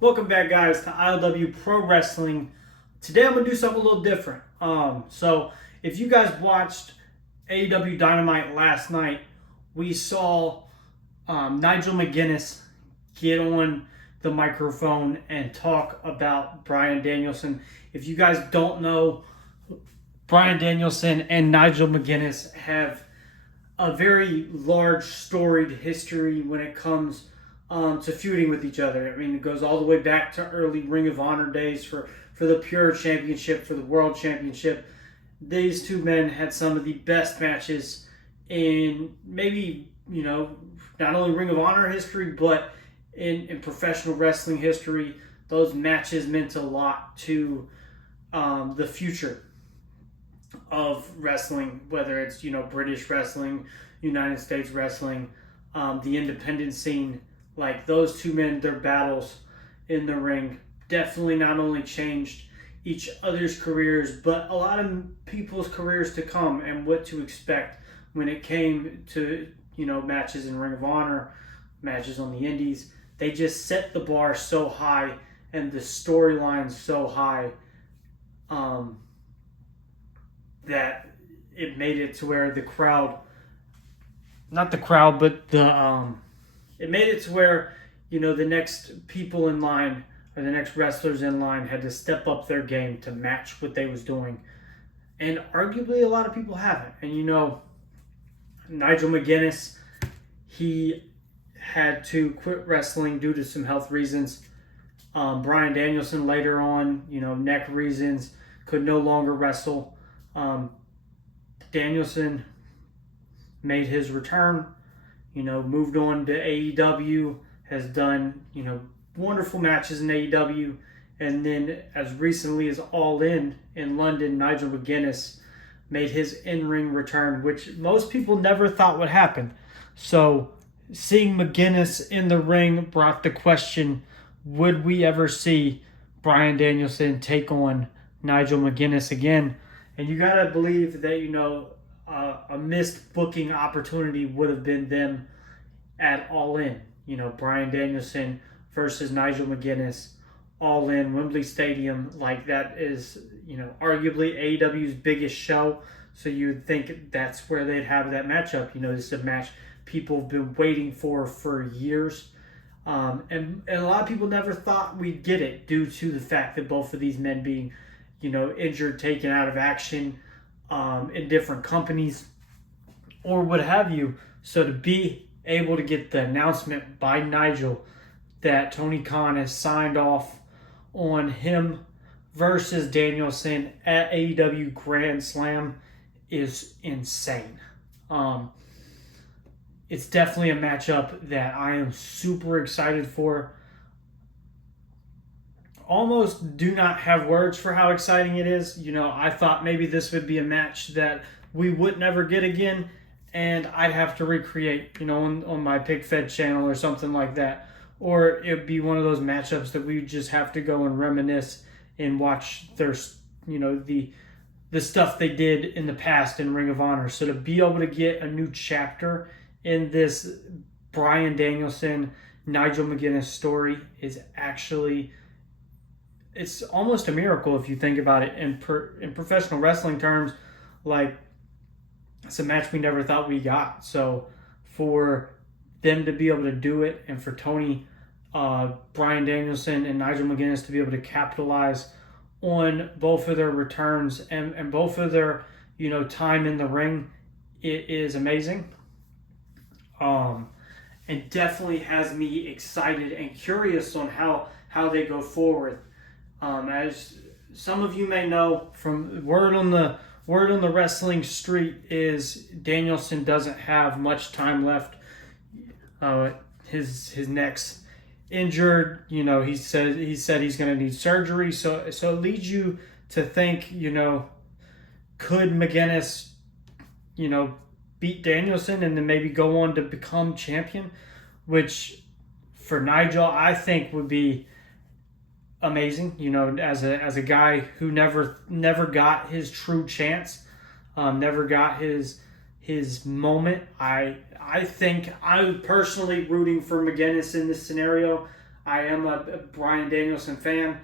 Welcome back, guys, to AEW Pro Wrestling. Today, I'm gonna do something a little different. So if you guys watched AEW Dynamite last night, we saw Nigel McGuinness get on the microphone and talk about Bryan Danielson. If you guys don't know, Bryan Danielson and Nigel McGuinness have a very large storied history when it comes to feuding with each other. I mean, it goes all the way back to early Ring of Honor days for the Pure Championship, for the World Championship. These two men had some of the best matches in maybe, not only Ring of Honor history, but in professional wrestling history. Those matches meant a lot to the future of wrestling, whether it's British wrestling, United States wrestling, the independent scene. Like those two men, their battles in the ring definitely not only changed each other's careers, but a lot of people's careers to come and what to expect when it came to matches in Ring of Honor, matches on the Indies. They just set the bar so high and the storyline so high. That it made it to where the crowd, not the crowd, but it made it to where, the next people in line or the next wrestlers in line had to step up their game to match what they was doing. And arguably a lot of people haven't. And Nigel McGuinness, he had to quit wrestling due to some health reasons. Bryan Danielson later on, neck reasons, could no longer wrestle. Danielson made his return, moved on to AEW, has done, wonderful matches in AEW. And then as recently as All In London, Nigel McGuinness made his in-ring return, which most people never thought would happen. So seeing McGuinness in the ring brought the question, would we ever see Bryan Danielson take on Nigel McGuinness again? And you got to believe that, a missed booking opportunity would have been them at All In. Bryan Danielson versus Nigel McGuinness, All In, Wembley Stadium. Like, that is, arguably AEW's biggest show. So you would think that's where they'd have that matchup. This is a match people have been waiting for years. And a lot of people never thought we'd get it due to the fact that both of these men being injured, taken out of action in different companies or what have you. So to be able to get the announcement by Nigel that Tony Khan has signed off on him versus Danielson at AEW Grand Slam is insane. It's definitely a matchup that I am super excited for. Almost do not have words for how exciting it is. I thought maybe this would be a match that we would never get again, and I'd have to recreate, on my PigFed channel or something like that. Or it'd be one of those matchups that we just have to go and reminisce and watch their, the stuff they did in the past in Ring of Honor. So to be able to get a new chapter in this Bryan Danielson, Nigel McGuinness story is actually, it's almost a miracle if you think about it in professional wrestling terms. Like, it's a match we never thought we got. So for them to be able to do it, and for Tony, Bryan Danielson and Nigel McGuinness to be able to capitalize on both of their returns and both of their time in the ring, it is amazing. And definitely has me excited and curious on how they go forward. As some of you may know, from word on the wrestling street is Danielson doesn't have much time left. His neck's injured. He said he's going to need surgery. So it leads you to think, could McGuinness, beat Danielson and then maybe go on to become champion, which for Nigel I think would be amazing. As a guy who never got his true chance, never got his moment. I think I'm personally rooting for McGuinness in this scenario. I am a Bryan Danielson fan.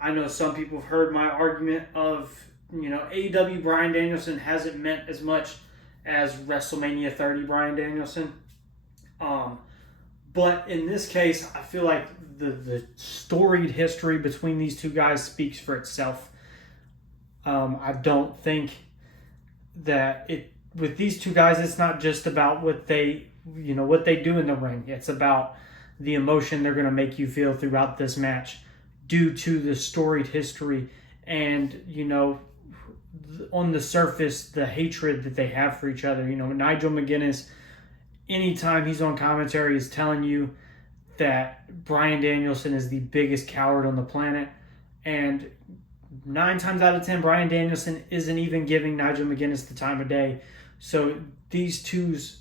I know some people have heard my argument of, AEW Bryan Danielson hasn't meant as much as WrestleMania 30 Bryan Danielson. But in this case, I feel like the storied history between these two guys speaks for itself. I don't think that with these two guys, it's not just about what they do in the ring. It's about the emotion they're going to make you feel throughout this match due to the storied history and, on the surface, the hatred that they have for each other. Nigel McGuinness, anytime he's on commentary, is telling you that Bryan Danielson is the biggest coward on the planet. And 9 times out of 10, Bryan Danielson isn't even giving Nigel McGuinness the time of day. So these two's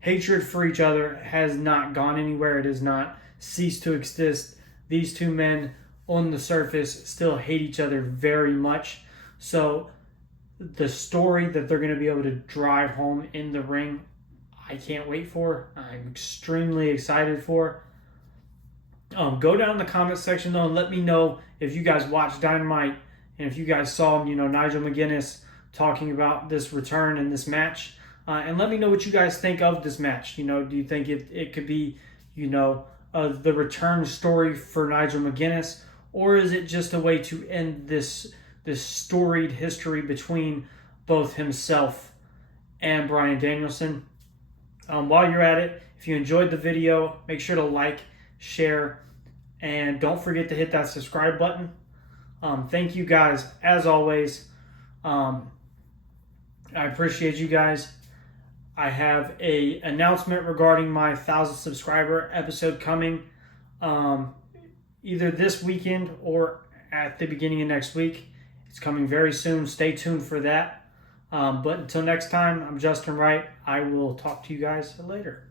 hatred for each other has not gone anywhere. It has not ceased to exist. These two men on the surface still hate each other very much. So the story that they're going to be able to drive home in the ring, I can't wait for. I'm extremely excited for. Go down in the comment section though and let me know if you guys watched Dynamite and if you guys saw, Nigel McGuinness talking about this return in this match. And let me know what you guys think of this match. Do you think it could be, the return story for Nigel McGuinness, or is it just a way to end this storied history between both himself and Bryan Danielson? While you're at it, if you enjoyed the video, make sure to like, share, and don't forget to hit that subscribe button. Thank you guys, as always. I appreciate you guys. I have a announcement regarding my 1,000 subscriber episode coming either this weekend or at the beginning of next week. It's coming very soon. Stay tuned for that. But until next time, I'm Justin Wright. I will talk to you guys later.